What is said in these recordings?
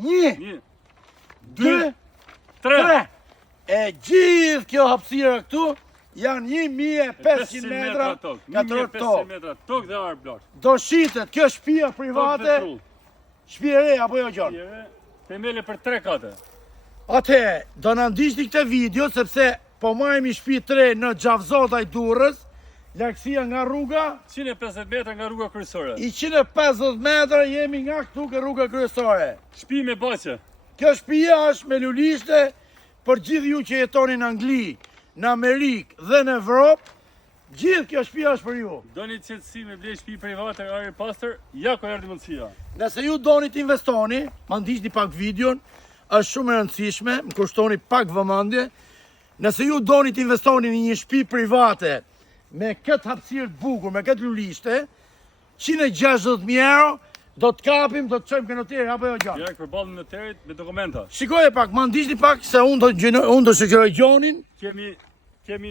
1, 2, 3. E gjithë kjo hapësira këtu janë 1500 metra katror tokë. 1500 metra tokë dhe arë blarë. Do shitet kjo shtëpia private, shtëpi e re apo jo Gjon? Themele për 3 kate. Ate, do në ndishti këtë video, sepse po majmë i shtëpi 3 në Gjavzotaj Durrës, lakësia nga rruga 150 metra nga rruga kryesore. I 150 metra jemi nga këtu ke rruga kryesore. Shtëpi me baqe. Kjo shtëpia është me lulishte për gjithë ju që jetoni në Angli, në Amerikë dhe në Evropë. Gjithë kjo shtëpia është për ju. Doni qetësi me blej shtëpi private ajër pastër, ja ku erdhi mundësia. Nëse ju doni të investoni, ma ndiqni pak videon, është shumë e rëndësishme, më kushtoni pak vëmendje. Nëse ju doni të investoni në një shtëpi private me këtë hapësirë të bukur, me këtë lulishte, 160.000 euro, do të kapim, do të çojmë ke noteri apo jo Gjon? Direkt përballë noterit me dokumenta. Shikoje pak, ma ndiqni pak se unë do shoqëroj Gjonin. Kemi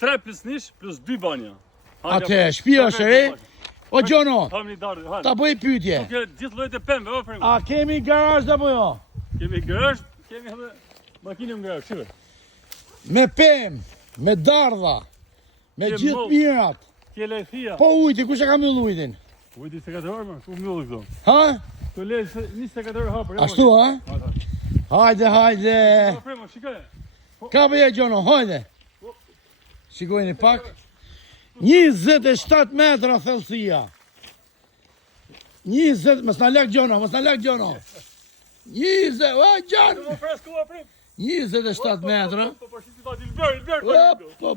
3 plus nish plus 2 banja. Atë, shtëpia është e re. O Gjono, ta ta bëj pyetje. Gjithë llojet e pemëve, ofrim. A kemi garazh apo jo? Kemi garazh, kemi edhe makinë në garazh, shive. Me pemë, me dardha, me gjithë mirat. Kje lejthia. Po ujti, kush e ka mbyll ujtin? Ujti 24 orë, ku mbyllë këto? Ha? Të lejë 24 orë hapër. Ashtu, ha? Hajde. Ofrim, shikoj. Ka bëje Gjono, hajde. Shikojni pak. 27 metra thellësia. 20, mos na lak Gjono, mos na lak Gjono. 20, o Gjon! 27 metra.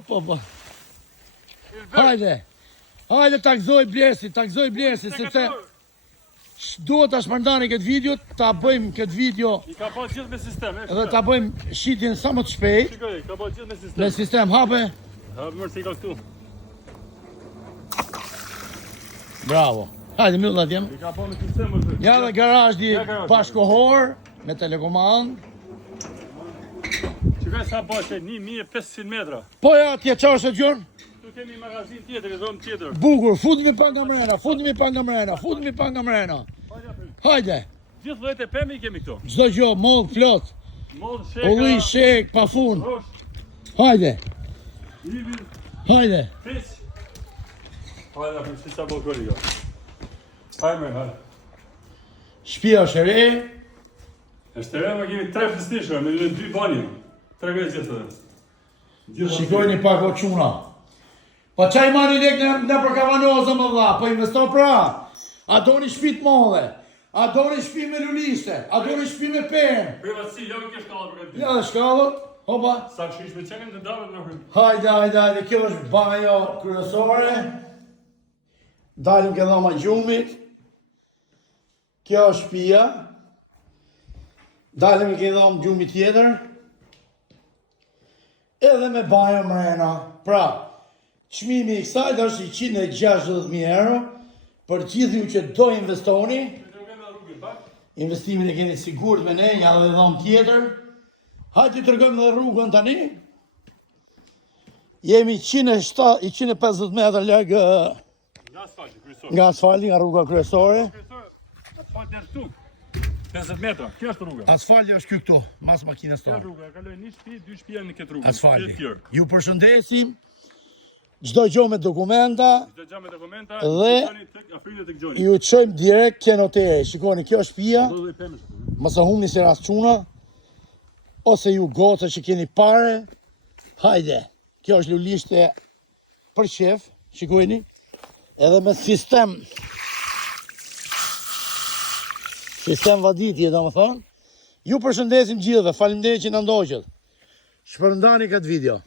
Po. Hajde takzoj blersi, sepse duhet ta shpërndani këtë video, ta bëjmë këtë video. I ka bërë gjithë me sistem, edhe ta bëjmë shitjen sa më të shpejt. Shikoj, ka bërë gjithë me sistem. Me sistem, hape. Hape mërë se i ka këtu. Bravo. Hajde, mbyll atje. I ka bërë me sistem mërë. Ja dhe garazhi bashkohor, me telekomand. Shikoj sa baqe, 1500 metra. Po ja, atje qashe Gjon? Tu kemi magazin tjetër, dhomë tjetër. Bukur, futemi pa nga mrena. Hajde. Gjithë llojet e pemë i kemi këtu. Çdo gjë, moll plot. Moll sheka. Ulli shek, pa fund. Hajde. Hajde. Fish. Hajde, si sa bokori jo. Hajde. Shtëpia është e re. Është e re, ma kemi 3 fëstishra, me 2 banje. 3 gërë gjithë. Shikojni pak o quna. Po qaj mani lek në për kavanozë më dha, po investo pra. A doni shtëpi të madhe, a doni shtëpi me lulishte, a doni shtëpi me pemë. Privatësi, jo kjo shkallë për këtë. Ja dhe shkallët, hopa. Sa shish me qenë të davët në hërë. Hajde, kjo është bajo kryesore. Dalim ke dhoma gjumit. Kjo është shtëpia. Dalim ke dhoma gjumit tjetër. Edhe me bajo mrena. Pra, çmimi i kësaj është 160.000 euro për gjithë ju që do investoni. Investimin e keni sigurt me ne, ja dhe dhom tjetër. Hajde të tregojmë dhe rrugën tani. Jemi 150 metra larg nga asfalti, nga rruga kryesore. Asfalti është këtu. 50 metra, kjo është rruga. Asfalti është këtu, mas makinës Kjo tonë. rruga, kaloj një shtëpi, 2 shtëpia në këtë rrugë. Asfalti. Ju përshëndesim. Çdo gjë me dokumenta. Dhe ju çojmë direkt ke noteri. Shikoni, kjo është shtëpia. Mos e humni si rast çuna. Ose ju goca që keni pare. Hajde. Kjo është lulishte për shef. Shikojni. Edhe me sistem vaditje, domethënë. Ju përshëndesim gjithëve. Faleminderit që na ndoqët. Shpërndani këtë video.